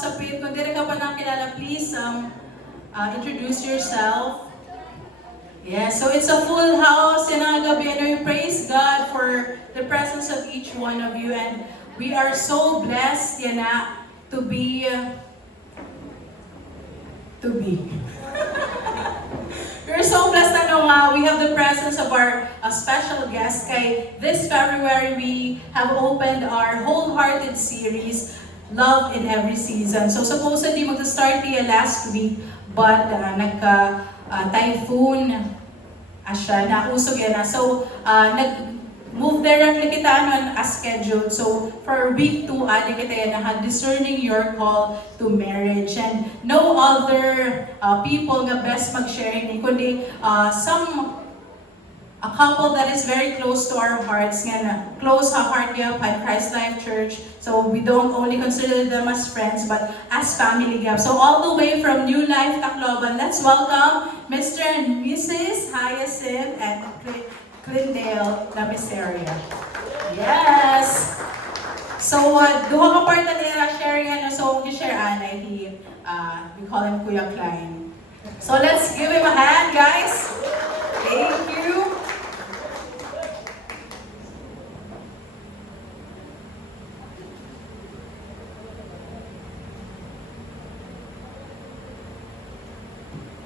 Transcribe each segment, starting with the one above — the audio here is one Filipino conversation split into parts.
usapin. Kung di ka pa nakilala, please introduce yourself. Yeah, so it's a full house in gabi, and we praise God for the presence of each one of you. And we are so blessed, to be. We're so blessed na we have the presence of our special guest. Kay this February, we have opened our Wholehearted series, Love in Every Season. So supposedly mag-start niya last week, but nagka-typhoon siya, nausog yan na. So nag-move directly kita as scheduled. So for week 2, kita yan discerning your call to marriage. And no other people nga best mag-sharing kundi a couple that is very close to our hearts, nga close sa heart gap at Christ Life Church. So we don't only consider them as friends, but as family gap. So all the way from New Life, Tacloban, let's welcome Mr. and Mrs. Hyacinth and Clindale Lamiseria. Yes! So, duha ka part na nila sharing so i-share we call him Kuya Klein. So let's give him a hand, guys. Thank you.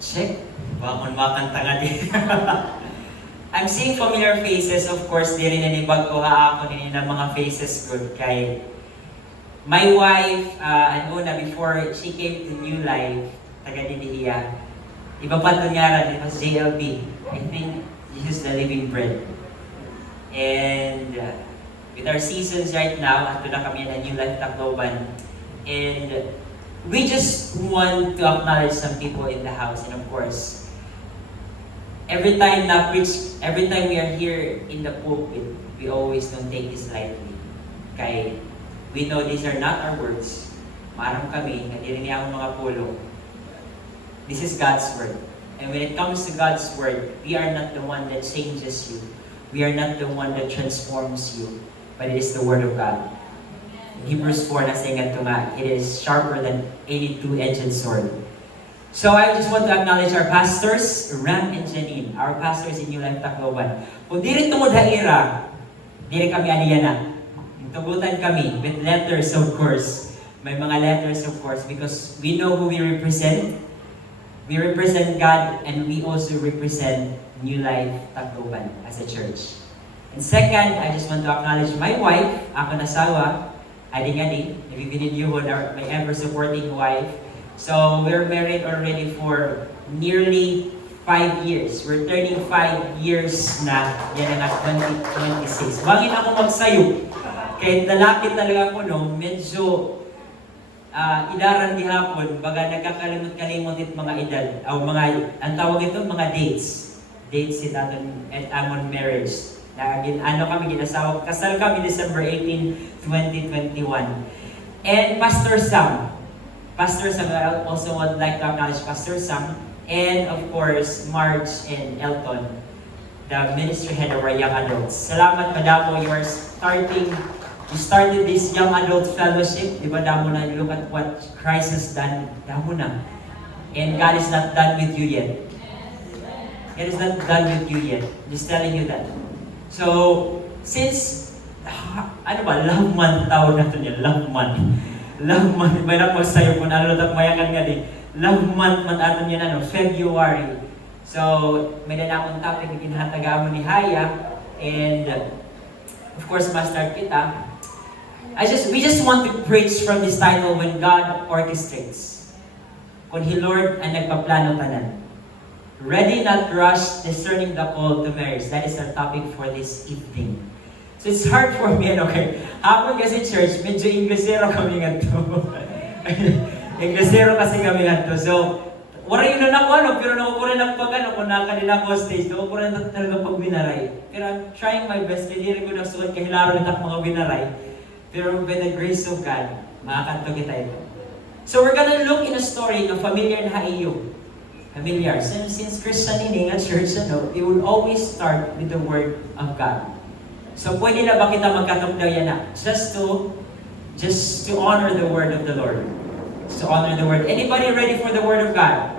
Check. Bakon makanta nga din. I'm seeing familiar faces, of course, di rin nanibag ko ako din ng mga faces ko. Kay my wife, before she came to New Life, taga Dinihiya, iba pa ito nga rin, it was JLB. I think this is the living bread. And with our seasons right now, ato na kami na New Life Tacloban. And we just want to acknowledge some people in the house, and of course, every time we are here in the pulpit, we always don't take this lightly. Kaya we know these are not our words. Maram kami, hindi rin akong mga pulo. This is God's word. And when it comes to God's word, we are not the one that changes you. We are not the one that transforms you. But it is the word of God. Hebrews 4 na saying ito nga, it is sharper than any two-edged sword. So I just want to acknowledge our pastors, Ram and Janine, our pastors in New Life Tacloban. Kung di rin tungod haira, di rin kami aniyana. Tugutan kami with letters, of course. May mga letters, of course, because we know who we represent. We represent God, and we also represent New Life Tacloban as a church. And second, I just want to acknowledge my wife, ako nasawa, Ading-ading, nabibinid yun, my ever-supporting wife. So, we're married already for nearly 5 years. We're turning 5 years na, yan na 2026. Wangin ako magsayo. Kahit nalapit talaga ako, medyo idaran di hapon, baga nagkakalimot-kalimot it mga edad, ang tawag ito, mga dates. Dates it aton at amon marriage. Kami ginasawa, kasal kami December 18, 2021. And Pastor Sam, I also would like to acknowledge Pastor Sam, and of course, Marge and Elton, the ministry head of our young adults. Salamat, Madamo, you started this young adult fellowship. Di ba, Damo na, look at what Christ has done, Damo na. And God is not done with you yet. God is not done with you yet. Just telling you that. So, since, love month tawag natin yan, love month. Love month, may napagsayo po na mayakan nga din. Love month aton yan, February. So, may nanakong topic na kinahatagaan mo ni Haya. And, of course, ma-start kita. We just want to preach from this title, When God Orchestrates. Kung Lord ang nagpaplano tanan. Ready, not rush, discerning the call to marriage. That is our topic for this evening. So it's hard for me, okay? Hapon kasi church, medyo Inglesero kami nga to. Inglesero kasi kami nga to. So, wala yun na ako, pero naku ko rin ang kung nakanila ko stage, naku ko rin talaga pag binaray. Pero I'm trying my best, hindi rin ko nasuot kahilaro na mga binaray. Pero by the grace of God, makakanto kita ito. So we're gonna look in a story na familiar na iyo. Familiar. Since Christian in a church, it will always start with the Word of God. So pwede na ba kita magkatugnaw yan na? Just to honor the Word of the Lord. to honor the word. Anybody ready for the word of God?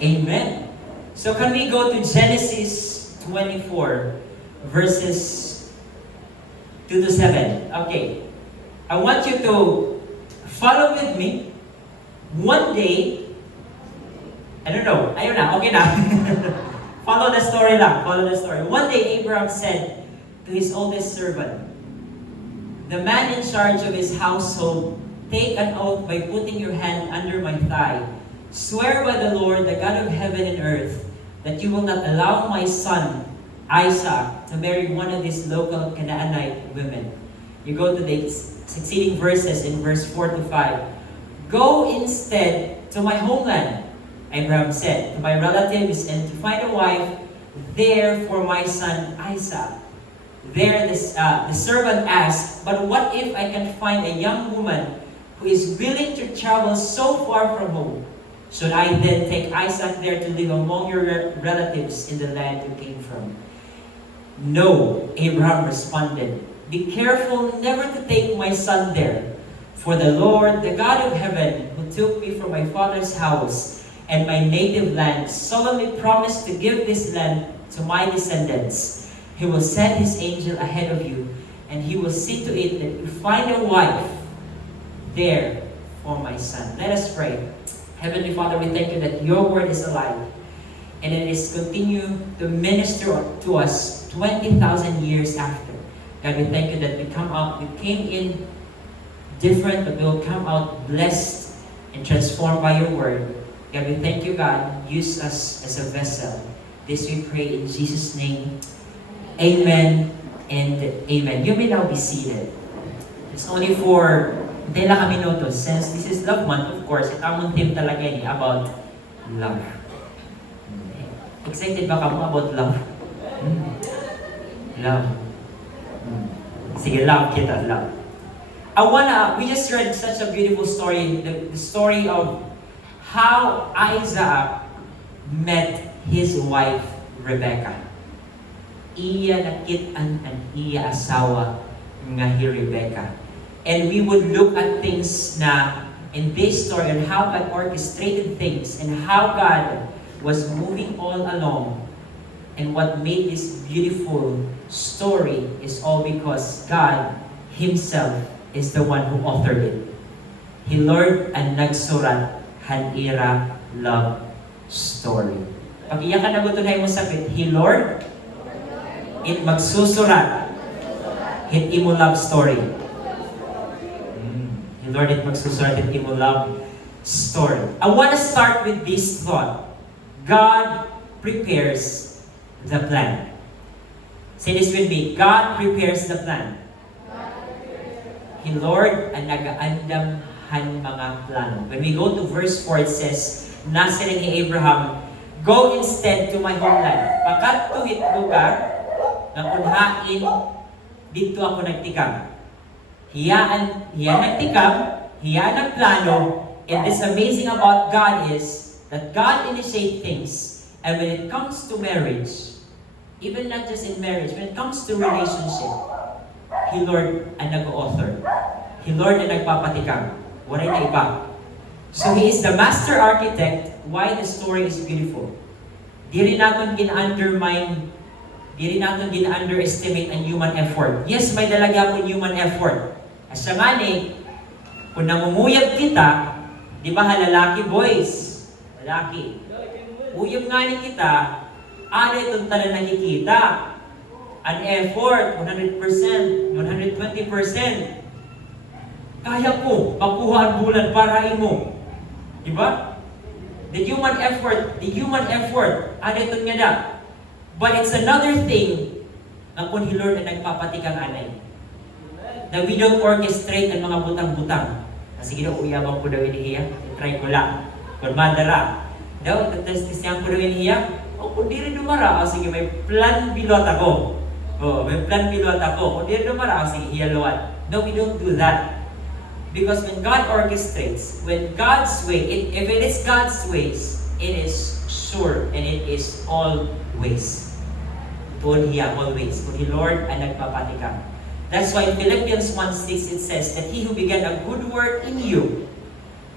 Amen. So can we go to Genesis 24, verses 2 to 7? Okay. I want you to follow with me. One day, I don't know. Ayun na, okay na. Follow the story lang. Follow the story. One day, Abraham said to his oldest servant, the man in charge of his household, take an oath by putting your hand under my thigh. Swear by the Lord, the God of heaven and earth, that you will not allow my son, Isaac, to marry one of these local Canaanite women. You go to the succeeding verses in verse 4 to 5. Go instead to my homeland, Abraham said, to my relatives, and to find a wife there for my son Isaac. There the servant asked, but what if I can find a young woman who is willing to travel so far from home? Should I then take Isaac there to live among your relatives in the land you came from? No, Abraham responded. Be careful never to take my son there. For the Lord, the God of heaven, who took me from my father's house and my native land, solemnly promised to give this land to my descendants. He will send his angel ahead of you, and he will see to it that you find a wife there for my son. Let us pray. Heavenly Father, we thank you that your word is alive, and it is continue to minister to us 20,000 years after. God, we thank you that we came in different, but we will come out blessed and transformed by your word. God, we thank you, God. Use us as a vessel. This we pray in Jesus' name. Amen and amen. You may now be seated. It's only for tela kami minutos. Since this is Love Month, of course, itamong theme talaga ni about love. Excited ba ka mo about love? Love. Sige, love kita, love. We just read such a beautiful story, the story of how Isaac met his wife, Rebecca. Iya nakit-an ang iya asawa nga hi Rebecca. And we would look at things na in this story and how God orchestrated things and how God was moving all along. And what made this beautiful story is all because God Himself is the one who authored it. He Lord ang nagsurat hanira love story. Pag iya ka nagutunay mo sakit, He Lord, it magsusurat, hit imo love story. He Lord, it magsusurat, hit imo love story. I want to start with this thought. God prepares the plan. Say this with me. God prepares the plan. He Lord, ang nagaandam han mga plano. When we go to verse 4, it says, nasa rin ni Abraham, go instead to my homeland. Pakat to it lugar, na kunhain, dito ako nagtikam. Hiya nagtikam, hiya nagplano, and this amazing about God is that God initiates things, and when it comes to marriage, even not just in marriage, when it comes to relationship, He Lord ang nag-author. He Lord ang nagpapatikam. Wala na iba. So He is the master architect. Why the story is beautiful. Di rin natin gina-underestimate ang human effort. Yes, may dalaga po human effort. As siya nga kung namumuyab kita, di ba lalaki boys? Lalaki. Uyab nga ni kita, ano itong tala nakikita? An effort, 100%, 120%. Kaya ko, makuha ang bulan para imo. Di ba? The human effort, ano itong nga na? But it's another thing na kung He Lord na nagpapatikang anay. Na we don't orchestrate ang mga butang-butang. Sige na, uyabang ko daw inihiya. Try ko lang. Kung madara. Daw, testisyan ko daw inihiya. O kung di rin dumara, sige, may plan pilot ako. May plan pilot ako. Kung di rin dumara, sige, hiyalawan. No, we don't do that. Because when God orchestrates, when God's way, if it is God's ways, it is sure and it is always. Tuon Hiya, always. Kung He Lord ang nagpapatikam. That's why in Philippians 1:6 it says that He who began a good work in you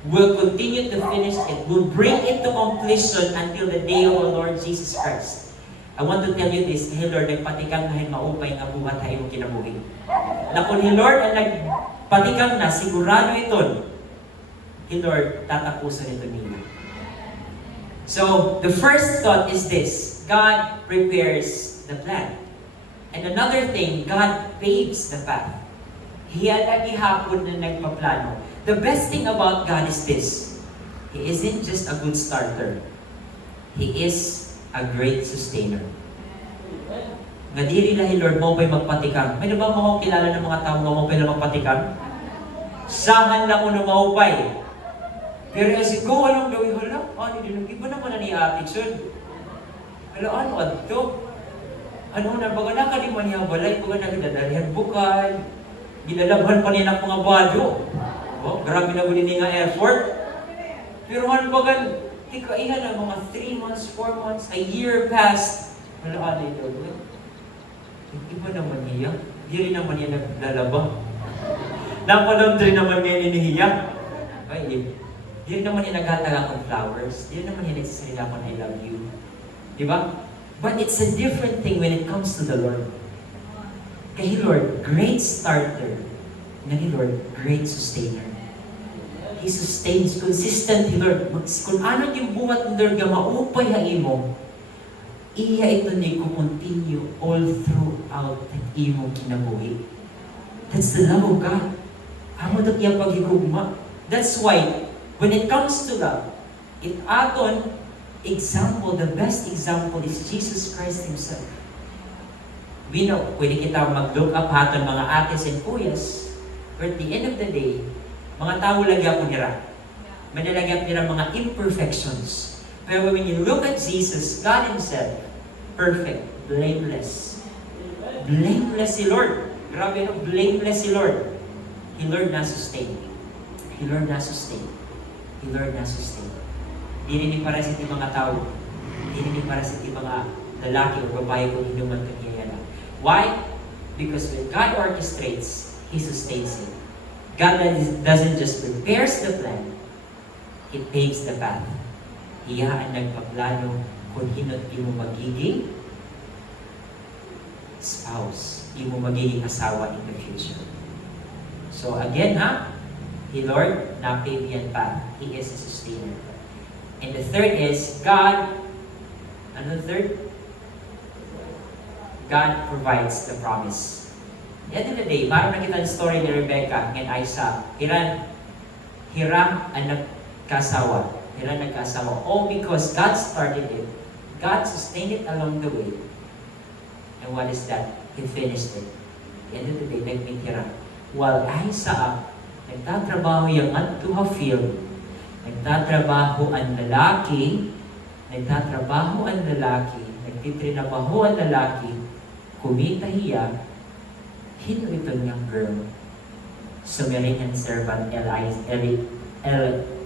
will continue to finish it, will bring it to completion until the day of our Lord Jesus Christ. I want to tell you this, hey Lord, nagpatikang kahit maupay nga buhat tayo mong kinabuhi. Na kung ni Lord ang nagpatikang na, sigurado ito, hey Lord, tatapusan ito niya. So, the first thought is this, God prepares the plan. And another thing, God paves the path. Hiya lagi hapon na nagpaplano. The best thing about God is this, He isn't just a good starter. He is a great sustainer. Nga diri lahi Lord, mo pa'y magpatikang. May ba mo kilala ng mga tao nga mo pa'y na magpatikang? Sahan lang mo na maupay. Pero as you go along the way, hala, ano din, iba naman na ni attitude. Hala, ano, ito? Ano na, baga na ka di man niya balay, baga na ginadalihan bukal, ginalabhan pa niya ng mga badyo. Oh, grabe na guli nga effort. Pero ano baga, tika iha na mga 3 months, 4 months, a year passed. Hala, ano ito? Iba naman niya. Di rin naman niya naglalaba. Napalong rin naman niya ninihiya. Ay, di rin naman niya naghatag akong flowers. Di rin naman niya nagsasalita akong I love you. Diba? But it's a different thing when it comes to the Lord. Kay Lord, great starter. Na ni Lord, great sustainer. He sustains consistently, Lord. Kung ano yung buhat ng Lord, maupay hain mo, iya ito ni ko continue all throughout ang imong kinabuhi. That's the love of God. Amo na iya paghigugma. That's why, when it comes to love, it aton example, the best example is Jesus Christ Himself. We know, pwede kita mag-look up haton mga ates and kuyas, but at the end of the day, mga tao lagyan po nila. Manilagyan nila mga imperfections. Pero when you look at Jesus, God Himself, perfect, blameless. Blameless si Lord. Grabe no, blameless si Lord. He learned na sustain. He learned na sustain. He learned na sustain. Di rin para sa mga tao. Di rin para sa mga lalaki o babae kung hinuman kanyayala. Why? Because when God orchestrates, He sustains it. God doesn't just prepares the plan, He paves the path. Hiya ang nagpaplano kung hinot mo magiging spouse, mo magiging asawa in the future. So again, He Lord, na-pave yan path. He is a sustainer. And the third is, God, ano the third? God provides the promise. At the end of the day, parang nakita ang story ni Rebecca and Isaac. Hiram ang nagkasawa. All because God started it. God sustained it along the way. And what is that? He finished it. At the end of the day, nag-meet Hiram. While Isaac, nagtatrabaho yung to field. Nagtatrabaho ang lalaki, nagtitrinabaho ang lalaki, kumita hiya, hino ito niyang girl, Sumerian servant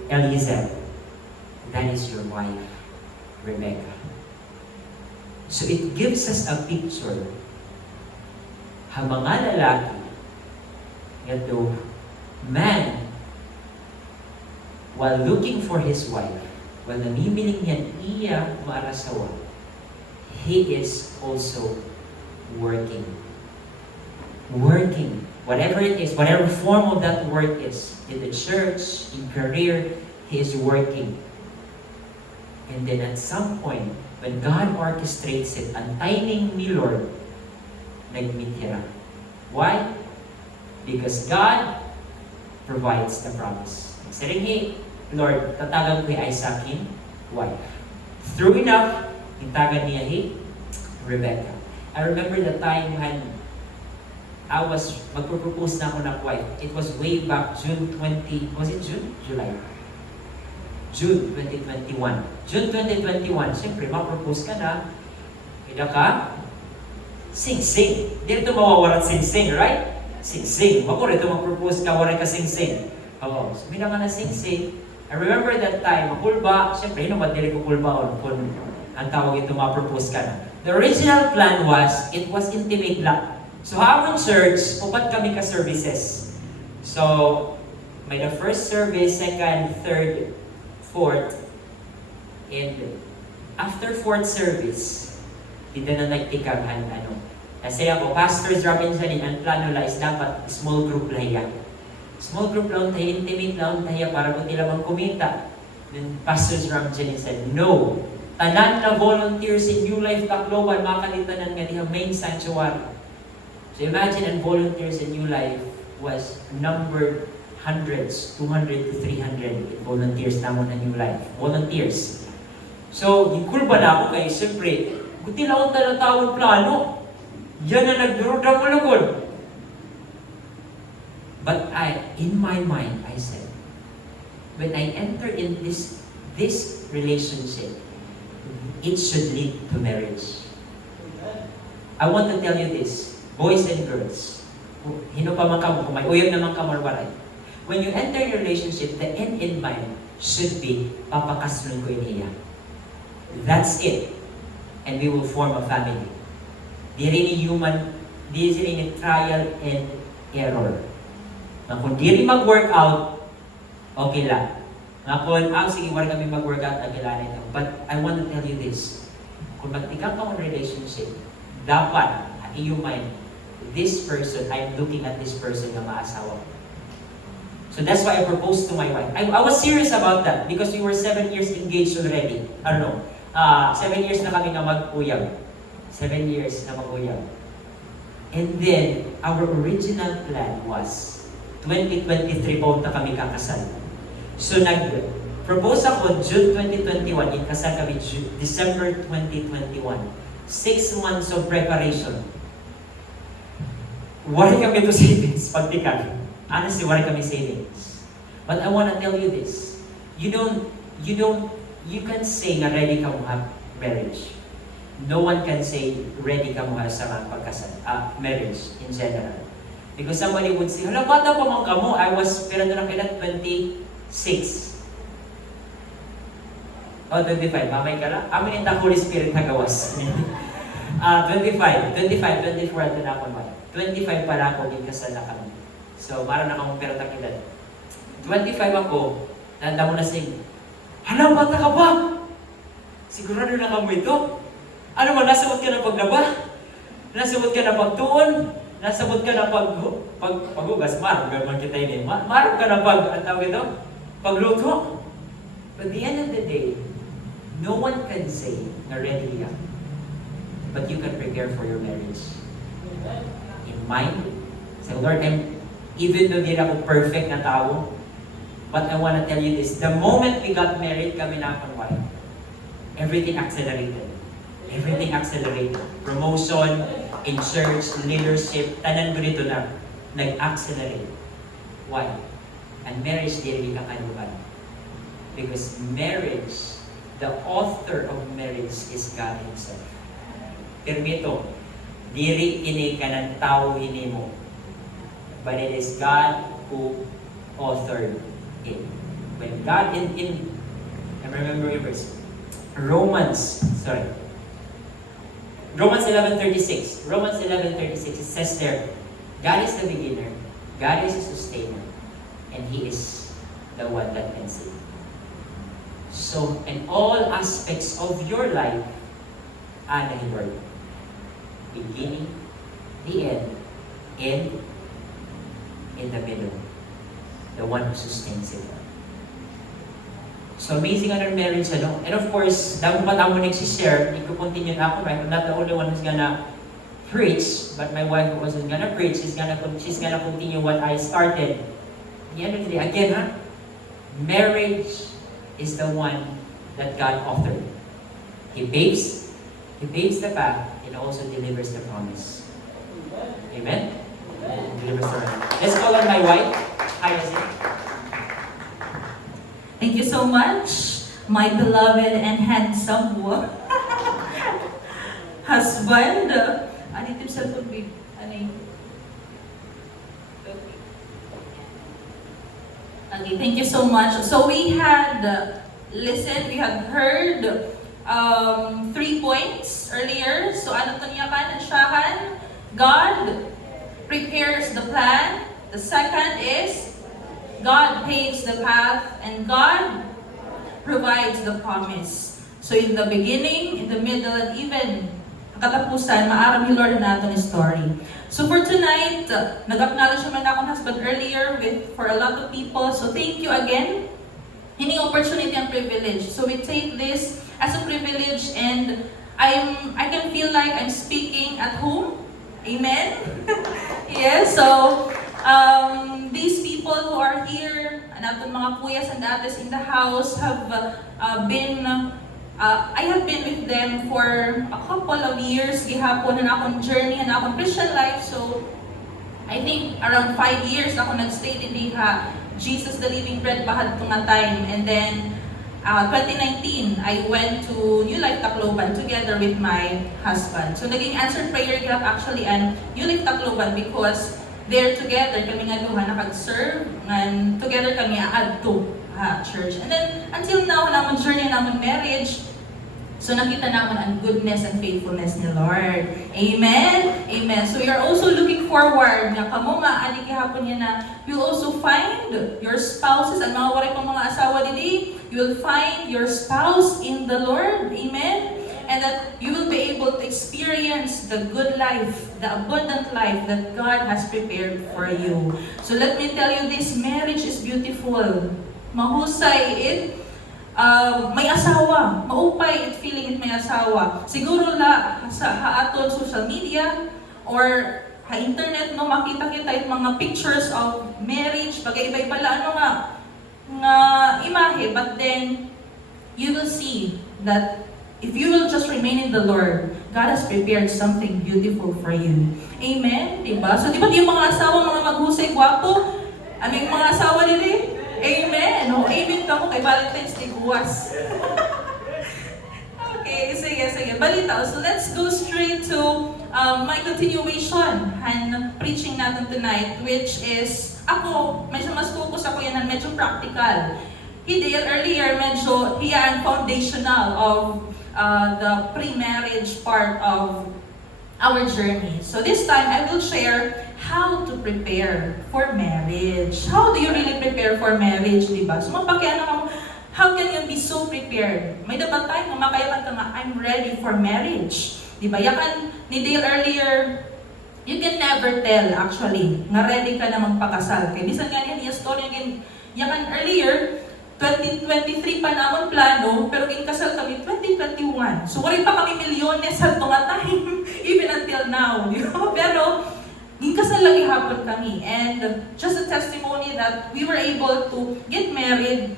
Eliezer. That is your wife, Rebecca. So it gives us a picture ha mga lalaki ito man while looking for his wife, while namimiling niya iya maarasawa, he is also working. Whatever it is, whatever form of that work is, in the church, in career, he is working. And then at some point, when God orchestrates it, ang timing ni Lord, nag-meet siya. Why? Because God provides the promise. Saring Lord, tatagan ko Isaacin wife. True enough, intagan niya Rebecca. I remember the time when I was magpropose na ako ng wife. It was way back June 20, was it June? July? June 2021. June 2021, siyempre, mapropose ka na, ida ka, sing-sing. Dito mawawala sing-sing, right? Sing-sing. Mako rito mag-propose ka, wala ka sing-sing. Oo. So, ka na sing-sing. I remember that time, makulba, siyempre, hindi naman dili ko kulba kung ang tawag ito, ma-propose ka na. The original plan was, it was intimate lang. So, habang church, upat kami ka-services. So, May the first service, second, third, fourth, and after fourth service, hindi na nagtikaghan Kasi ako, Pastors Robinson, ang plano lang is dapat small group lang yan. Small group lang tayo, intimate lang tayo para kung tila mang kumita. Then Pastors Robinson said, no. Tanan na volunteers in New Life Tacloban, makalitanan nga diha main sanctuary. So imagine ang volunteers in New Life was numbered hundreds, 200 to 300 volunteers namon na New Life. Volunteers. So, kulba na ako kayo, siyempre, kung tilaon na tawag plano, yan na nagdurudang malagod. But in my mind, I said, when I enter in this relationship, it should lead to marriage. I want to tell you this, boys and girls, hino pa man ka, kung may uyab naman ka marwaray. When you enter your relationship, the end in mind should be, papakasunod ko iniya. That's it. And we will form a family. Di rin human, di rin trial and error. Na kung di rin mag-workout, okay lang. Nga kung, sige, wala kami mag-workout, nagilanay ito. But I want to tell you this. Kung magtikang ka ng relationship, dapat, at iyong mind, this person, I'm looking at this person na maasawa. So that's why I proposed to my wife. I was serious about that because we were 7 years engaged already. I don't know. 7 years na kami na mag-uyab. 7 years na mag-uyab. And then, our original plan was 2023 pa na kami kakasal. So nag-propose ako June 2021, ikasal kami December 2021. 6 months of preparation. Wala kami to savings, pagtikag. Honestly, wala kami savings. But I want to tell you this. You can say na ready ka mo have marriage. No one can say ready ka mo sa pagkasal, marriage in general. Because somebody would say, hala, bata pa man ka mo. I was, pero na kailan, 26. O, 25. Mamay ka lang. Amin yung Holy Spirit na gawas. 25, 24 ito na ako naman. 25 pala ako, kasal na kami. So, parang nakang pero takilan. 25 ako, tanda mo na sing, hala, bata ka ba? Sigurado na ka mo ito? Ano mo, nasabot ka na paglaba? Nasabot ka na pagtuon? Nasabot ka na paghugas? Marap ka man kita yun eh. Marap ka na ang tawag ito? Pagluto? But at the end of the day, no one can say na ready ka. But you can prepare for your marriage. In mind, say, Lord, even though di ako perfect na tao, but I want to tell you this, the moment we got married, kami na akong wife, everything accelerated. Everything accelerated. Promotion, in church, leadership, tanan ko dito na nag-accelerate. Why? And marriage, di rin kakaluban. Because marriage, the author of marriage is God Himself. Permito, diri ini ka ng tao ini mo. But it is God who authored it. When God I remember your verse. Romans 11:36. Romans 11:36, it says there, God is the beginner, God is the sustainer, and He is the one that can save. So, in all aspects of your life, ana Him Lord. Beginning, the end, and in the middle. The one who sustains it. So amazing on our marriage, ano? And of course, damo pa tamo nagsishare, i-continue na ako, right? I'm not the only one who's gonna preach, but my wife who wasn't gonna preach, she's gonna continue what I started. At the end of the day, again, marriage is the one that God authored. He paves the path, and also delivers the promise. Amen? Delivers the promise. Let's call on my wife. Hi, Azim. Thank you so much, my beloved and handsome husband. Ano yung cellphone, babe? Ano yung... Okay, thank you so much. So we had listened, we had heard 3 points earlier. So ano to niya kan? God prepares the plan. The second is God paves the path, and God provides the promise. So in the beginning, in the middle, and even katapusan, maaram ni Lord na natin story. So for tonight, nag-acknowledge naman akong husband earlier for a lot of people. So thank you again. Hindi opportunity and privilege. So we take this as a privilege, and I can feel like I'm speaking at home. Amen? Yes, so these people who are here, natin mga kuyas and ates in the house have I have been with them for a couple of years. Gihapon na akong journey na akong Christian life. So I think around 5 years ako nag-stay din diha Jesus the Living Bread bahad nga time. And then 2019, I went to New Life Tacloban together with my husband. So naging answered prayer gap actually and New Life Tacloban because there together kami nga duha nakag-serve and together kami aad to church. And then until now naman journey naman marriage. So nakita naman ang goodness and faithfulness ni Lord. Amen? Amen. So we are also looking forward na kamo nga ani gihapon niya na you will also find your spouses and mga wari pang mga asawa dili, you will find your spouse in the Lord. Amen? And that you will be able to experience the good life, the abundant life that God has prepared for you. So let me tell you this, marriage is beautiful. Mahusay it. May asawa, maupay it feeling it may asawa. Siguro la sa haaton social media or ha internet no makita kita it mga pictures of marriage, bagay iba-iba la ano nga imahe, but then you will see that if you will just remain in the Lord, God has prepared something beautiful for you. Amen? Diba? So diba yung mga asawa, mga maghusay, gwapo? Ano yung mga asawa nila? Amen. O, amen ka mo kay Valentine's Day buwas. Okay, sige. Balita. So let's go straight to my continuation and preaching natin tonight, which is, ako, medyo mas focus ako yan, medyo practical. Dale earlier, medyo yan foundational of the pre-marriage part of our journey. So this time, I will share how to prepare for marriage. How do you really prepare for marriage, diba? So mapakiano ka mo, how can you be so prepared? May dapat tayo, makayakan ka nga, I'm ready for marriage. Diba? Yakan ni Dale earlier, you can never tell actually, nga ready ka na magpakasal. Kaya bisan nga niya story again, yakan earlier, 2023 pa namon plano, pero ginkasal kami 2021. So wala pa kami milyones sa tunga time, even until now. Di ba? Pero ginkasal lagi hapon kami. And just a testimony that we were able to get married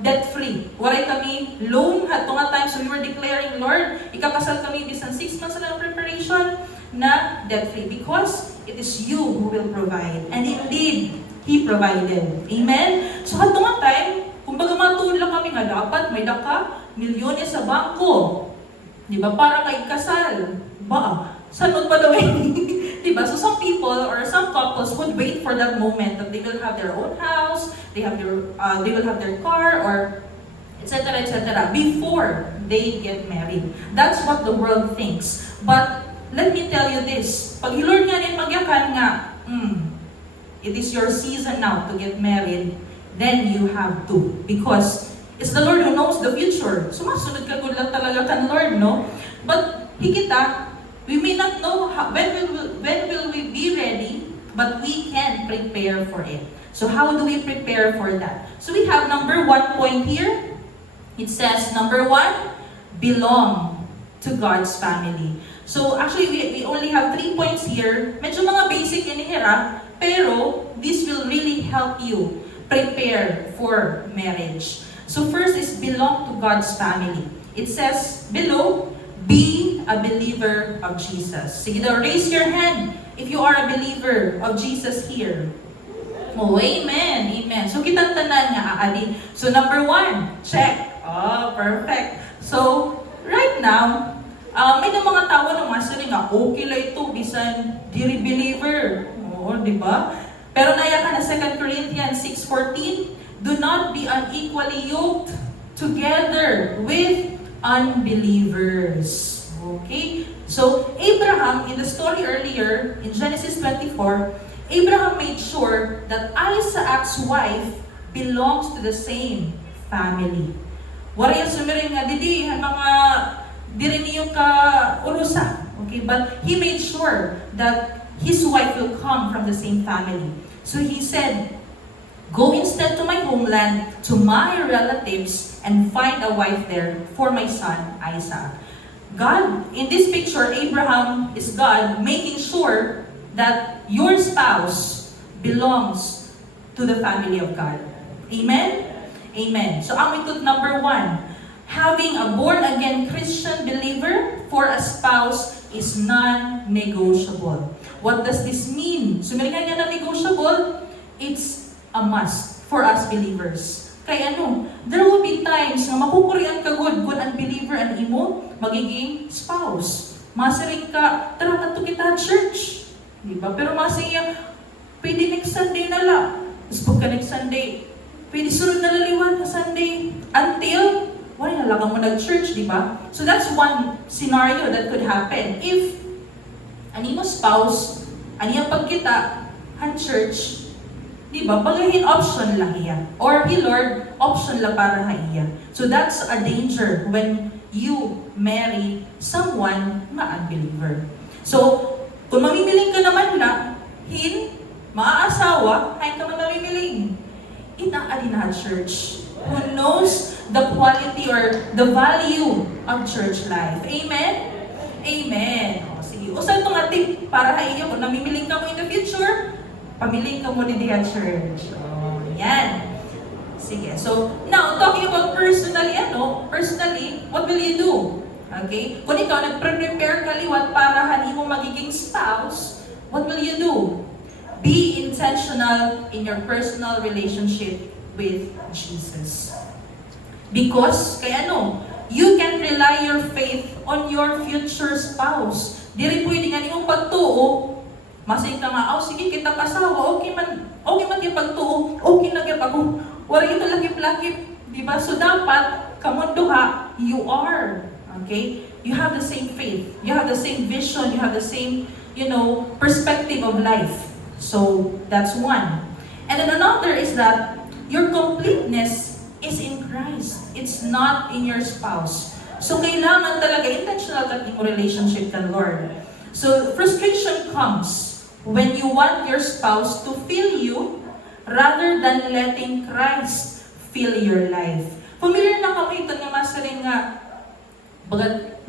debt-free. Wala kami loan at tunga time, so we were declaring, Lord, ikakasal kami bisan 6 months na preparation na debt-free because it is you who will provide. And indeed, He provided. Amen? So, at nga time, kumbaga matuon lang kami nga dapat may daka, milyones sa bangko. Di ba? Para kay kasal. Ba? Sanod pa daw eh. Di ba? So, some people or some couples would wait for that moment that they will have their own house, they will have their car, or etc. before they get married. That's what the world thinks. But, let me tell you this. Pag Lord nga rin magyakan nga, it is your season now to get married, then you have to. Because it's the Lord who knows the future. Sumasunod ka good lang talaga kan Lord, no? But higita, we may not know when will we be ready, but we can prepare for it. So how do we prepare for that? So we have number 1 point here. It says, number 1, belong to God's family. So actually, we only have 3 points here. Medyo mga basic yan hira. Pero, this will really help you prepare for marriage. So first is belong to God's family. It says below, be a believer of Jesus. Sige daw, raise your hand if you are a believer of Jesus here. Oh, amen, amen. So kitang tanan nga aadi. So number 1, check. Oh, perfect. So, right now, may mga tao na masali nga, okay lang ito, bisan diri believer. Oo, di ba? Pero naya ka na 2 Corinthians 6:14, do not be unequally yoked together with unbelievers. Okay? So, Abraham, in the story earlier, in Genesis 24, Abraham made sure that Isaac's wife belongs to the same family. Wala yung sumiring nga, didi, mga, diri niyo ka urusa. Okay, but he made sure that his wife will come from the same family. So he said, go instead to my homeland, to my relatives, and find a wife there for my son Isaac. God, in this picture, Abraham is God making sure that your spouse belongs to the family of God. Amen? Amen. So ang method number 1, having a born-again Christian believer for a spouse is non-negotiable. What does this mean? So nga na negotiable, it's a must for us believers. Kaya there will be times na mapupurian ka good unbeliever and imo, magiging spouse. Masiring ka, tara kato kita church. Diba? Pero masaya, pwede next Sunday na lang. Tapos pagka next Sunday, pwede sunod na laliwan na Sunday. Until, wala na lang mo nag-church, diba? So that's one scenario that could happen. If, ani mo spouse, ani ang pagkita, han church, diba? Bagahin option lang iya. Or, Lord, option lang para ha iya. So that's a danger when you marry someone na unbeliever. So, kung mamimiling ka naman na, maaasawa, ay ka man mamimiling. Itaali na church who knows the quality or the value of church life. Amen? Amen. O, sige. Usan itong ating para sa iyo, kung namimiling ka mo in the future, pamiling ka mo din diyan church. O, yan. Sige. So, now, talking about personally, what will you do? Okay? Kung ikaw nagpre-prepare ka liwat para hani mo magiging spouse, what will you do? Be intentional in your personal relationship with Jesus. Because, you can rely your faith on your future spouse. Di rin pwede nga niyong pagtuo, masing ka nga, sige, kita kasawa, okay man yung pagtuo, okay lang yung ako, wala ito lakip-lakip, diba? So dapat, kamunduha, you are. Okay? You have the same faith. You have the same vision. You have the same, perspective of life. So, that's one. And then another is that your completeness is in Christ. It's not in your spouse. So, kailangan talaga intentional ka yung relationship ka, Lord. So, frustration comes when you want your spouse to feel you rather than letting Christ fill your life. Familiar na kami ito nga masaring nga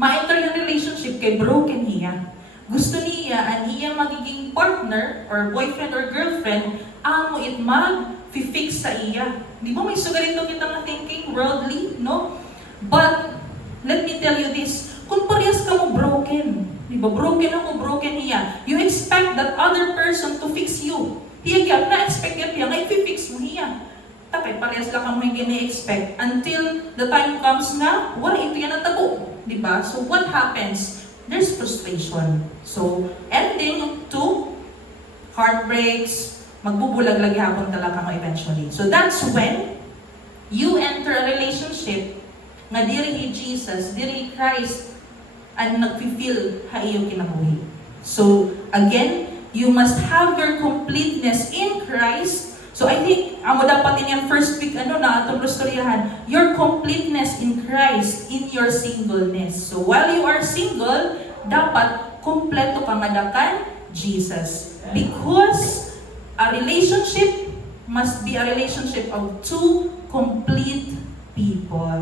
ma-enter yung relationship kay broken niya. Gusto niya, ang iya magiging partner or boyfriend or girlfriend, amo it mag-fix sa iya. Di ba may sugarito kita nga thinking, worldly, no? But, let me tell you this, kung parehas ka mo broken, di ba? Broken ako, broken niya. You expect that other person to fix you. Hiya na-expect niya, i-fix mo niya. Tapos parehas lang kang may gini-expect until the time comes na, wala, ito yan ang tabo. Diba? So what happens? There's frustration. So, ending to heartbreaks, magbubulag-lag hapon talaga mo eventually. So that's when you enter a relationship nga diri Jesus, diri Christ, and nagfi-feel ha iyong kinabuhi. So, again, you must have your completeness in Christ. So I think, amo dapat in yung first week, na atong prostoryahan, your completeness in Christ, in your singleness. So while you are single, dapat kompleto ka madakan Jesus. Because a relationship must be a relationship of two complete people.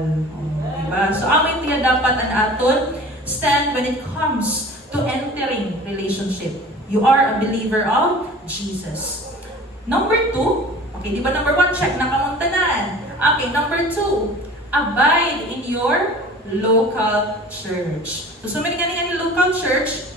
Diba? So amo ito dapat ang aton stand when it comes to entering relationship. You are a believer of Jesus. Number 2, okay, di ba number 1, check na kamuntanan. Okay, number 2, abide in your local church. So, sumili nga ni local church,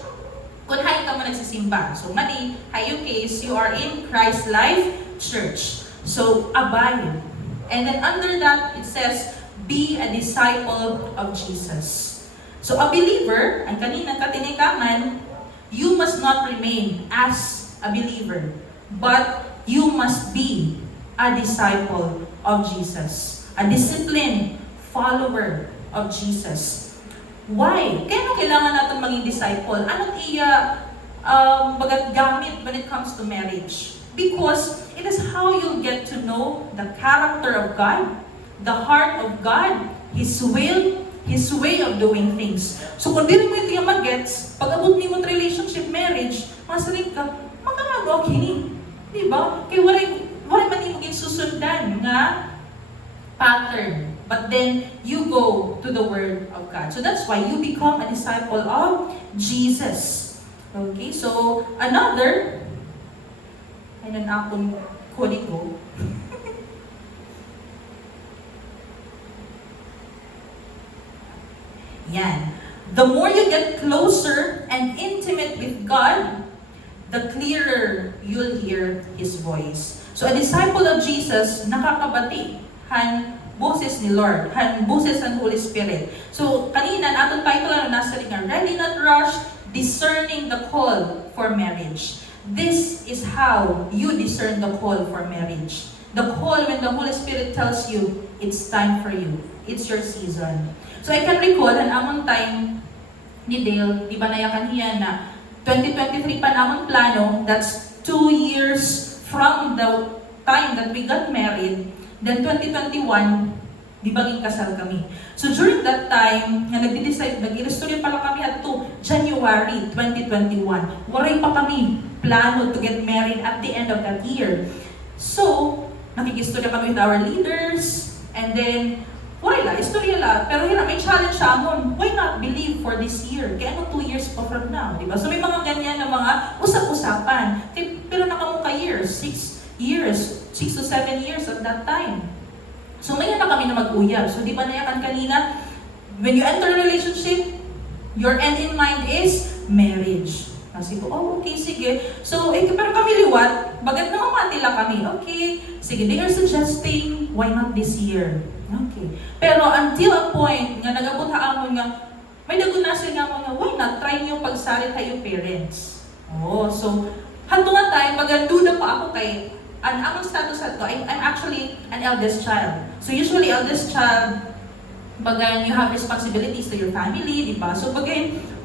kung hay ka mo nagsisimba. So, mali, hayo case, you are in Christ Life Church. So, abide. And then under that, it says, be a disciple of Jesus. So, a believer, ang kaninang katinikaman, you must not remain as a believer, but you must be a disciple of Jesus. A disciplined follower of Jesus. Why? Kaya kailangan natin maging disciple? Ano't iya bagat gamit when it comes to marriage. Because it is how you'll get to know the character of God, the heart of God, His will, His way of doing things. So kung di mo ito yung mag-gets, pag abot mo relationship, marriage, masaling ka, makakano kini. Diba? Kaya waray man yung maging susundan nga pattern. But then, you go to the Word of God. So that's why you become a disciple of Jesus. Okay, so another, ayun na akong kodigo. Yan. The more you get closer and intimate with God, the clearer you'll hear His voice. So a disciple of Jesus, nakakabati, han boses ni Lord, han boses ng Holy Spirit. So kanina, atong title na nasa ringan, Ready Not Rush, Discerning the Call for Marriage. This is how you discern the call for marriage. The call when the Holy Spirit tells you, it's time for you. It's your season. So I can recall, an among time ni Dale, di ba nayakan niya na 2023 pa namang plano, that's 2 years from the time that we got married. Then 2021, di ba kasal kami. So during that time, nga nag-decide, nag-i-restore pala kami at to January 2021. Waray pa kami plano to get married at the end of that year. So, nakikistorya kami with our leaders, and then, wala, istorya la. Pero yun, may challenge siya amon. Why not believe for this year? Kaya ano 2 years pa from now, di ba? So may mga ganyan na mga usap-usapan. Pero nakamukha years, 6 years, 6 to 7 years at that time. So ngayon na kami na mag-uyab. So di ba nayakan kanina, when you enter a relationship, your end in mind is marriage. Kasi po, oh, okay, sige. So, pero kami liwat, bagat na mamatila kami. Okay, sige, they are suggesting, why not this year? Okay. Pero until a point, nga nagabot haamon nga, may nagunasin nga mo nga, why not try niyo pagsalit tayo parents? Oh, so, hanto nga tayo, magduda pa ako kay, ang status ato, I'm actually an eldest child. So, usually, eldest child, baga you have responsibilities to your family, di ba? So, baga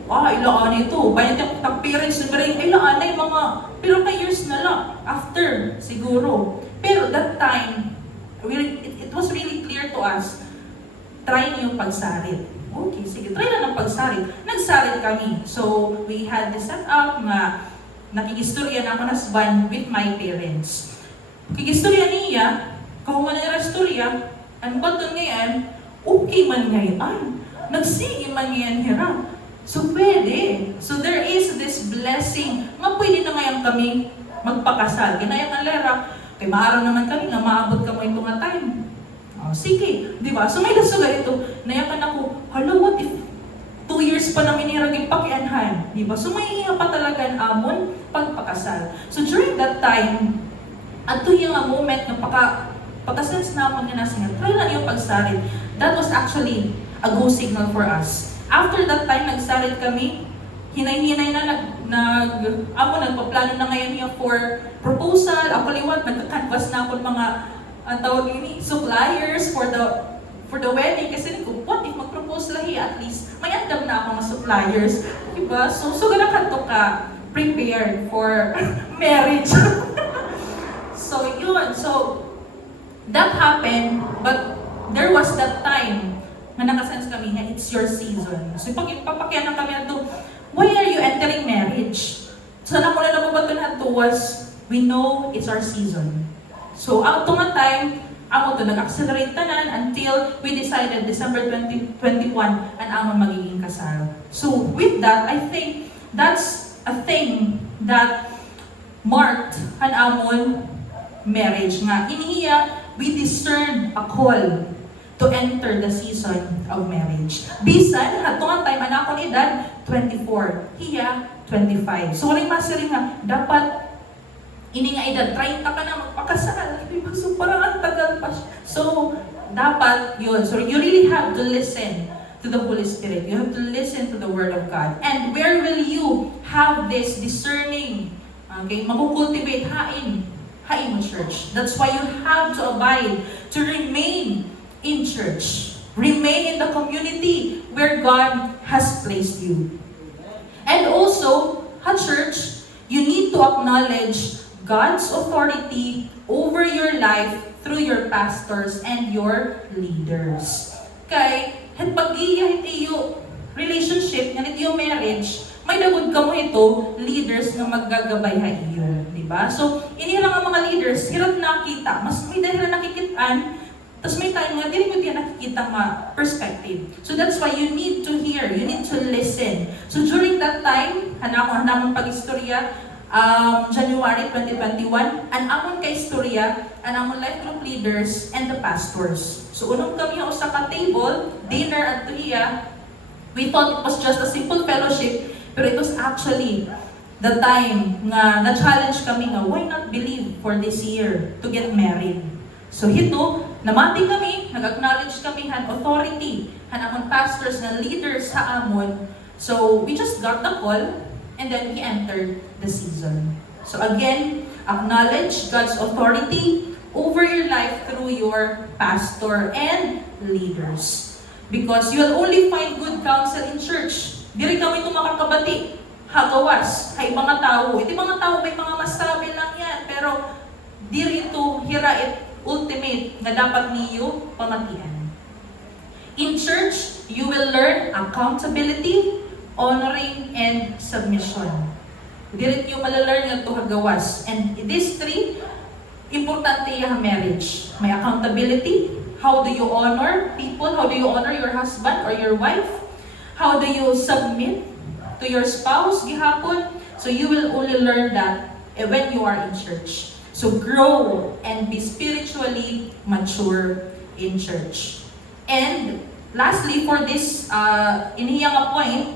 ilaan ito. Bayan yung parents na rin, ilaan na yung mga, pero ka years na lang, after, siguro. Pero that time, it was really clear to us, try niyo pagsalit. Okay, sige, try na ng pagsalit. Nagsalit kami. So, we had this set up na nakikistorya na ako na sban with my parents. Kikistorya niya, kahuman na restorya, ang baton ngayon, okay man ngayon. Nagsige man ngayon hirap. So, pwede. So, there is this blessing. Nga pwede na ngayon kami magpakasal. Kinaya ang lera, kay maaraw naman kami nga maabot ka mo ito nga time. Oh, sige, di ba? So, may nasugar ito. Nayakan ako, hala, what if 2 years pa namin niraging pakianhan? Di ba? So, may pa talaga ang amon pagpakasal. So, during that time, ato yung moment na pakasals naman nga nasa nga, try lang yung pagsalit. That was actually a go signal for us. After that time, nagsalit kami, hinay-hinay na nagpaplano na ngayon niya for proposal. Ako liwat, nagka-canvas na ako mga tawag ini, suppliers for the wedding. Kasi what if mag-propose lahi, at least may andam na ako mga suppliers. Diba? So gana kanto ka, prepared for marriage. So yun, so that happened, but there was that time na nakasense kami na it's your season. So pag ipapakyan na kami ito, why are you entering marriage? So na muna nababaton to was, we know it's our season. So ang tunga time, ako to nag-accelerate tanan until we decided December 2021 ang amon magiging kasal. So with that, I think that's a thing that marked an amon marriage nga. Inihiya, we discern a call to enter the season of marriage. Bisan, hatong time, anak ko ni edad, 24. Hiya, 25. So, rin masari nga, dapat, ini nga edad, 30 ka na magpakasal. So, parang ang tagal pa siya. So, dapat yun. So, you really have to listen to the Holy Spirit. You have to listen to the Word of God. And where will you have this discerning? Okay, makukultivate, hain mo church. That's why you have to abide, to remain in church. Remain in the community where God has placed you. And also, at church, you need to acknowledge God's authority over your life through your pastors and your leaders. Kay, het pag-iya ito relationship, nga ito yung marriage, may dagod ka mo ito, leaders na maggagabay ha iyo. Diba? So, inirang ang mga leaders, hirap nakita, mas may dahil na nakikitaan, tapos may time nga, hindi mo din nakikita nga perspective. So that's why you need to hear, you need to listen. So during that time, hanakong pag-istorya, January 2021, an amon ka istorya, an amon life group leaders, and the pastors. So unong kami ang usa ka table, dinner at tuhiya, we thought it was just a simple fellowship, pero it was actually the time nga na-challenge kami nga, why not believe for this year to get married? So hito, namati kami, nag-acknowledge kami han authority, han amon pastors na leaders sa amon. So we just got the call and then we entered the season. So again, acknowledge God's authority over your life through your pastor and leaders. Because you will only find good counsel in church. Diri kami itong makakabati, hagawas, hay mga tao. Iti mga tao may mga masabi lang yan, pero diri ito hirait ultimate na dapat niyo pamatian. In church, you will learn accountability, honoring, and submission. Diri niyo malalearn nga ito hagawas. And these three, importante yung marriage. May accountability. How do you honor people? How do you honor your husband or your wife? How do you submit to your spouse? Gihapon. So you will only learn that when you are in church. So grow and be spiritually mature in church. And lastly, for this inihiyang point,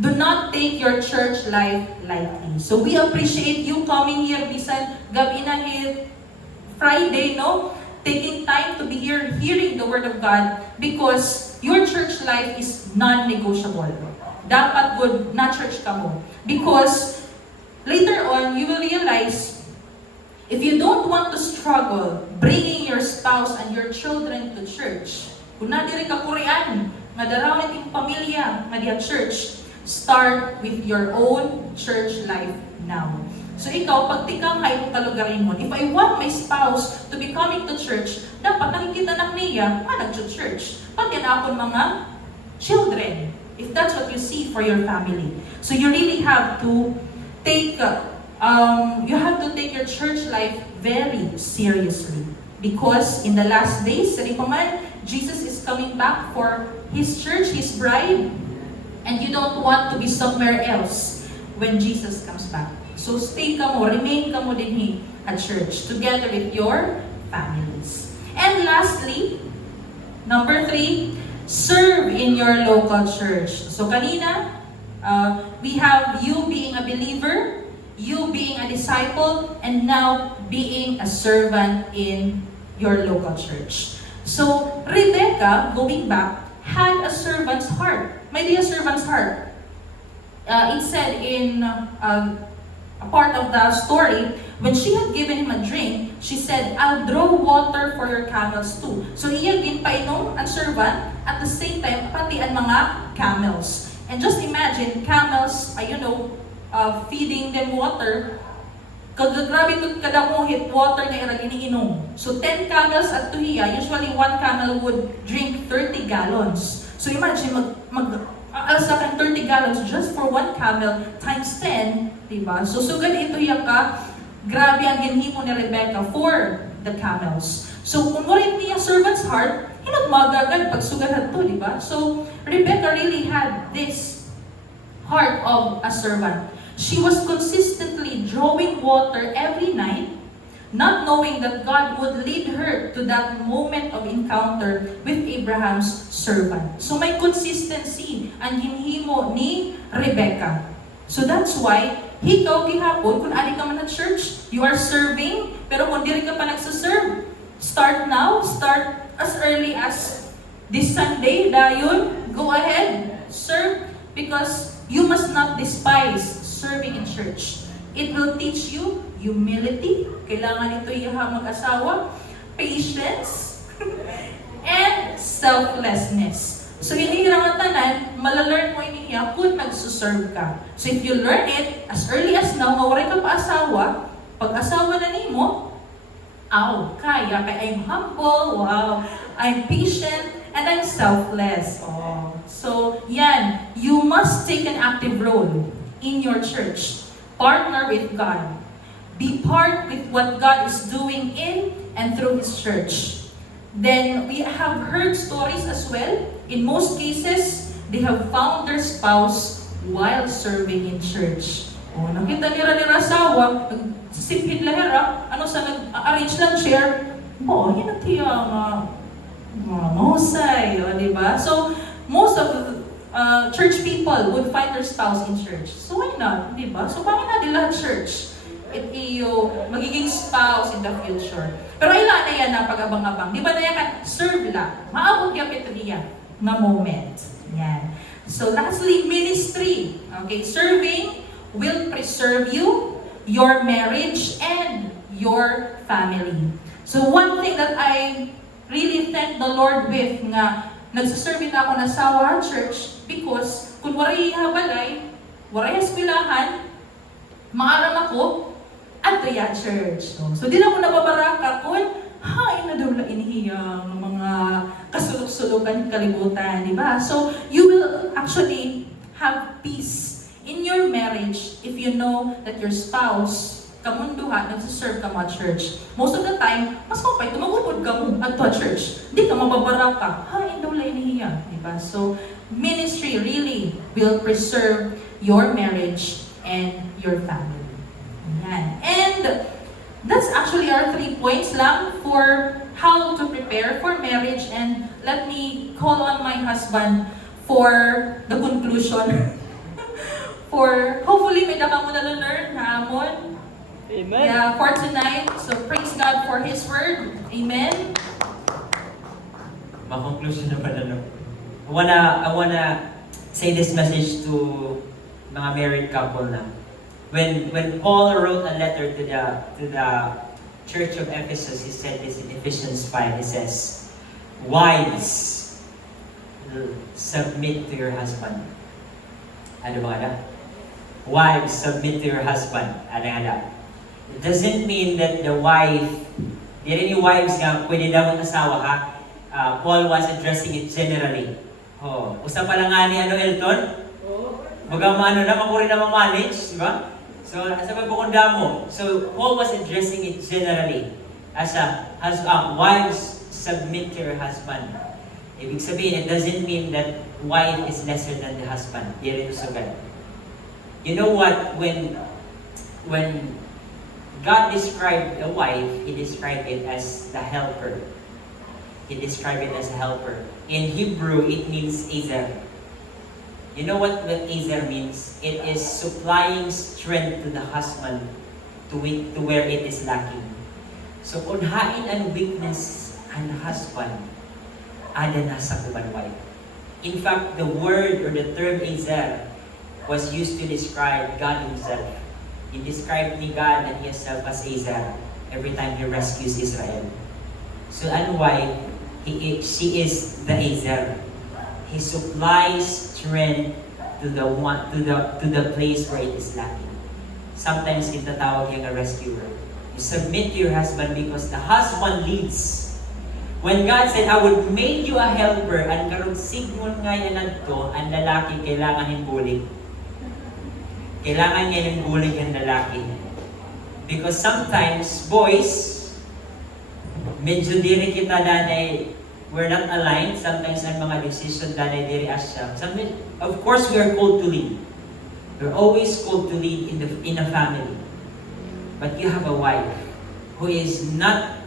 do not take your church life lightly. So we appreciate you coming here, bisan gabi na Friday, no? Taking time to be here, hearing the Word of God, because your church life is non-negotiable. Dapat good na church ka mo. Because later on, you will realize, if you don't want to struggle bringing your spouse and your children to church, kung na diri ka Korean, nga darawin yung pamilya, nga diya church, start with your own church life now. So ikaw, pag tikang kayo kalugarin mo, if I want my spouse to be coming to church, dapat nakikita na niya, nag-church. Pati na akong mga children, if that's what you see for your family. So you really have to take your church life very seriously. Because in the last days, Jesus is coming back for His church, His bride, and you don't want to be somewhere else when Jesus comes back. So stay ka mo, remain ka mo din at church, together with your families. And lastly, number 3, serve in your local church. So kanina, we have you being a believer, you being a disciple, and now being a servant in your local church. So, Rebecca, going back, had a servant's heart. May di a servant's heart. It said in a part of the story, when she had given him a drink, she said, I'll draw water for your camels too. So, iya ginpainom ang servant, at the same time, pati ang mga camels. And just imagine, camels, feeding them water, grabe ito kadamuhit water na irag iniinom. So 10 camels at tuhiya, usually 1 camel would drink 30 gallons. So imagine, alasakan 30 gallons just for 1 camel times 10, diba? So sugad ito ka, grabe ang ginhimo ni Rebecca for the camels. So kung mo rin niya servant's heart, hinagmagagad pag sugad to, diba? So Rebecca really had this heart of a servant. She was consistently drawing water every night, not knowing that God would lead her to that moment of encounter with Abraham's servant. So may consistency ang ginhimo ni Rebecca. So that's why, ikaw gihapon, kung ali ka man at church, you are serving, pero kung diri ka pa nagsaserve, start now, start as early as this Sunday, dayon, go ahead, serve, because you must not despise serving in church. It will teach you humility, kailangan ito iha mag-asawa, patience, and selflessness. So inihira nga tanan, malalearn mo inihiya kung nagsuserve ka. So if you learn it as early as now, mawaray ka pa asawa, pag asawa na nimo, kaya, kaya I'm humble, wow, I'm patient, and I'm selfless. Oh. So, yan, you must take an active role in your church. Partner with God. Be part with what God is doing in and through His church. Then, we have heard stories as well. In most cases, they have found their spouse while serving in church. Oh, nakita nila ni asawa, simpid lahera, nag-arrange lang chair. Yun ang tiya, mahusay, di ba? So, most of the church people would find their spouse in church. So, why not, di ba? So, bakit natin lahat church? Iyo, magiging spouse in the future. Pero ilan na yan na pag-abang-abang. Di ba na yan serve lang. Maabot yung ito niya na moment. Yan. So, lastly, ministry. Okay, serving will preserve you, your marriage, and your family. So one thing that I really thank the Lord with nga nagsaserve na ako na sa church because kung waray habalay, waray eskwelahan, maaram ako at the church. So di na ko nababaraka kung na daw na inihiyang mga kasulok-sulukan kalibutan, di ba? So you will actually have peace in your marriage if you know that your spouse kamunduha, nagsiserve ka mga church. Most of the time, mas mapay, tumagupod ka mo at to church. Hindi ka mababara ka. Daw lang niya. Diba? So, ministry really will preserve your marriage and your family. Ayan. And that's actually our 3 points lang for how to prepare for marriage. And let me call on my husband for the conclusion. For hopefully may daka mo na learn na amon. Amen. Yeah, for tonight. So praise God for His word. Amen. Ma-conclusion naman I wanna say this message to mga married couple na. When Paul wrote a letter to the church of Ephesus, he said this in Ephesians 5. He says, "Wives, submit to your husband." Ano ba nga? Wives, submit to your husband. It doesn't mean that the wife, di rin yung wives nga, pwede daw ang asawa ha. Paul was addressing it generally. Usa pa lang nga ni Elton? Baga makuri na ma-manage, di ba? So, asa pagpukunda mo? So, Paul was addressing it generally. Wives, submit to your husband. Ibig sabihin, it doesn't mean that wife is lesser than the husband. Di rin usugan. You know what? When God described a wife, He described it as the helper. He described it as a helper. In Hebrew, it means ezer. You know what ezer means? It is supplying strength to the husband to where it is lacking. So, unhain ang weakness ang husband, ada na sa kuban wife. In fact, the word or the term ezer was used to describe God Himself. He described ni God and Himself as Ezer every time He rescues Israel. So and why she is the Ezer. He supplies strength to the place where it is lacking. Sometimes tinatawag yung a rescuer. You submit to your husband because the husband leads. When God said, I would make you a helper, ang karong signal nga yan nagto, ang lalaki kailangan himbulig. Kailangan niya yung bulig ang lalaki. Because sometimes, boys, medyo diri kita danay, we're not aligned. Sometimes ang mga decision danay diri asya. Of course, we are called to lead. We're always called to lead in a family. But you have a wife who is not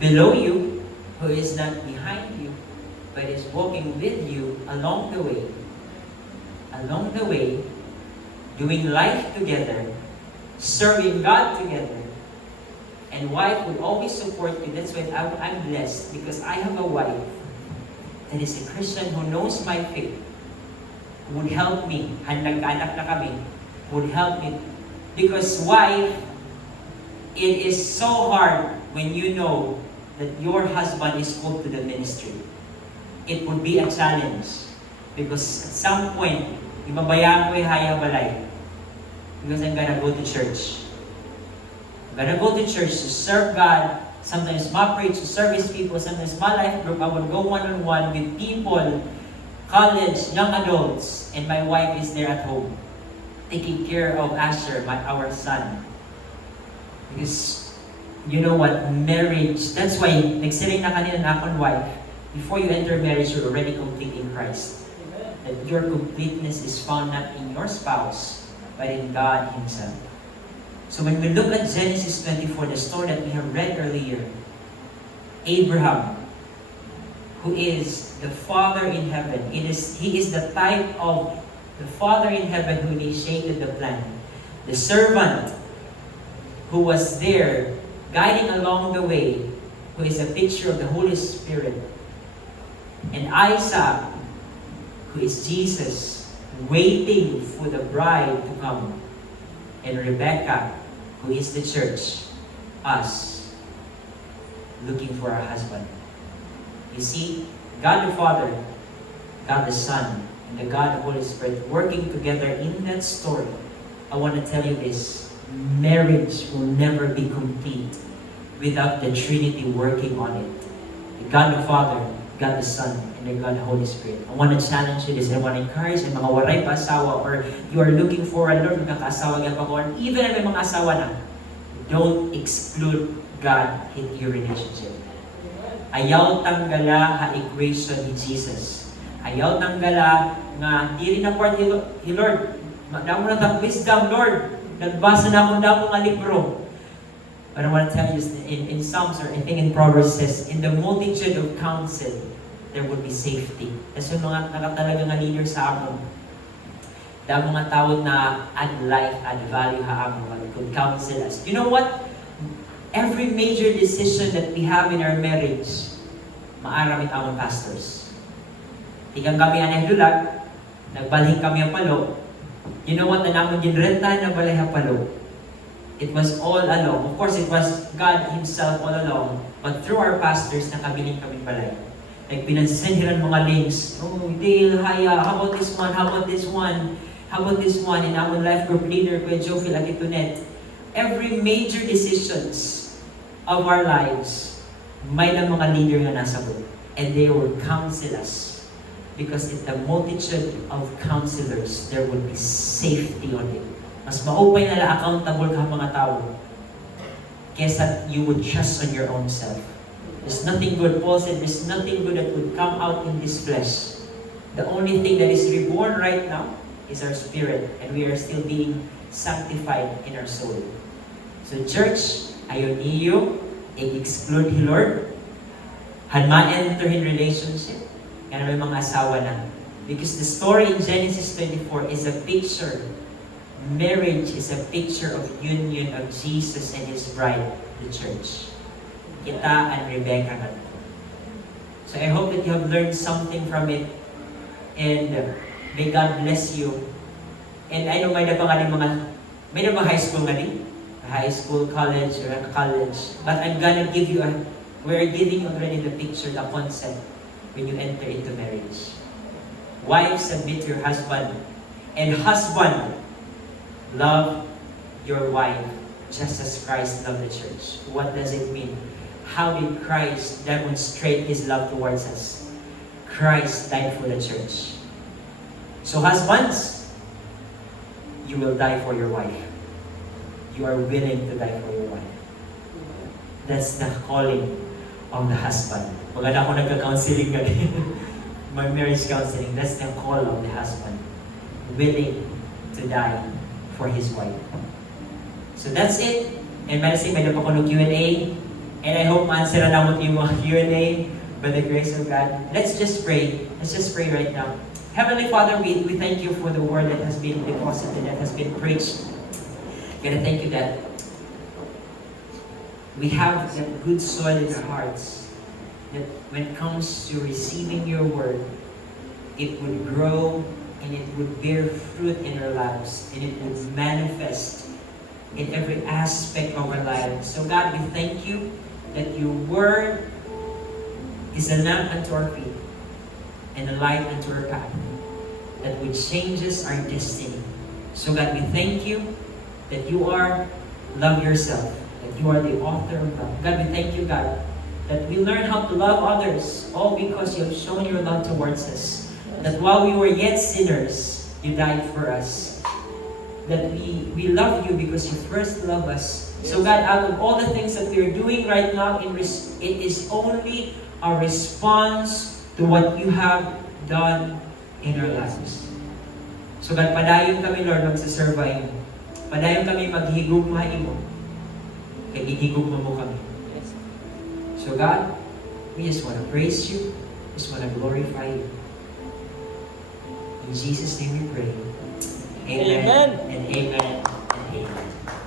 below you, who is not behind you, but is walking with you along the way. Along the way, doing life together, serving God together. And wife would always support you. That's why I'm blessed because I have a wife that is a Christian who knows my faith, would help me, and nagkaanak na kami, would help me. Because wife, it is so hard when you know that your husband is called to the ministry. it would be a challenge. Because at some point, ibabayaan ko yung hayabalay. Because I'm gonna go to church. I'm gonna go to church to serve God. Sometimes my preach to service people. Sometimes my life group, I would go one-on-one with people, college, young adults, and my wife is there at home, taking care of Asher, our son. Because, you know what, marriage, that's why, nagsiring na kanina na akong wife, before you enter marriage, you're already complete in Christ. That your completeness is found not in your spouse, but in God Himself. So when we look at Genesis 24, the story that we have read earlier, Abraham, who is the Father in heaven, he is the type of the Father in heaven who initiated the plan. The servant who was there, guiding along the way, who is a picture of the Holy Spirit. And Isaac, who is Jesus, waiting for the bride to come. And Rebecca, who is the church, us, looking for a husband. You see, God the Father, God the Son, and the God the Holy Spirit working together in that story. I want to tell you this, marriage will never be complete without the Trinity working on it. The God the Father, God the Son, and the God the Holy Spirit. I want to challenge you this. I want to encourage yung mga waray pa asawa or you are looking for a Lord, magkakaasawa niya pa or even if may mga asawa na, don't exclude God in your relationship. Ayaw tanggala ha equation ni Jesus. Ayaw tanggala nga di rin na part ni Lord. Damo na tang wisdom, Lord. Nagbasa na akong damo nga libro. But I want to tell you, in Psalms, or I think in Proverbs says, in the multitude of counsel, there will be safety. Kasi yung mga nakatalaga nga leader sa amon, dahil mga tao na add life, add value ha amon, could counsel us. You know what? Every major decision that we have in our marriage, maaramit amon pastors. Tigang kami anay dulag, nagbalhin kami ang palo. You know what? Namon din renta na balay ang palo. It was all along. Of course, it was God Himself all along. But through our pastors, nakabiling kami balay. Like, pinansisenhiran mga links. Oh, Dale, Haya, how about this one? How about this one? How about this one? And our life group leader, Kuya Jophil Agitunet. Every major decisions of our lives, may na mga leader na nasa book. And they will counsel us. Because in the multitude of counselors, there will be safety on it. Mas maupay nila accountable ka mga tao kesa you would trust on your own self. There's nothing good, Paul said, there's nothing good that would come out in this flesh. The only thing that is reborn right now is our spirit, and we are still being sanctified in our soul. So church, ayaw niyo i-exclude ni Lord. Hadma enter in relationship. Kaya may mga asawa na. Because the story in Genesis 24 is a picture. Marriage is a picture of union of Jesus and His bride, the church. Kita and Rebecca nga. So I hope that you have learned something from it. And may God bless you. And I know may na ba high school nga din? High school, college, or college. But I'm gonna give you we're giving you already the picture, the concept when you enter into marriage. Wives, submit to your husband. And husband, love your wife just as Christ loved the church. What does it mean? How did Christ demonstrate His love towards us? Christ died for the church. So husbands, you will die for your wife. You are willing to die for your wife. That's the calling of the husband. Maganda ako nagka-counseling galing. My marriage counseling, that's the call of the husband. Willing to die for his wife. So that's it. And Madison, may pa ko ng Q&A. And I hope ma-answer na mo yung mga Q&A by the grace of God. Let's just pray. Let's just pray right now. Heavenly Father, we thank you for the word that has been deposited, that has been preached. God, I thank you that we have that good soil in our hearts, that when it comes to receiving your word, it would grow and it would bear fruit in our lives, and it would manifest in every aspect of our lives. So God, we thank you that your word is a lamp unto our feet and a light unto our path that would changes our destiny. So God, we thank you that you are love yourself, that you are the author of love. God, we thank you, God, that we learn how to love others, all because you have shown your love towards us. That while we were yet sinners, you died for us. That we love you because you first loved us. So God, out of all the things that we are doing right now, it is only a response to what you have done in our lives. So God, padayon kami, Lord, magsasurvive mo. Padayon kami maghigugmahin mo. Kaya gigigugma mo kami. So God, we just want to praise you. We just want to glorify you. In Jesus' name we pray. Amen. Amen. And amen.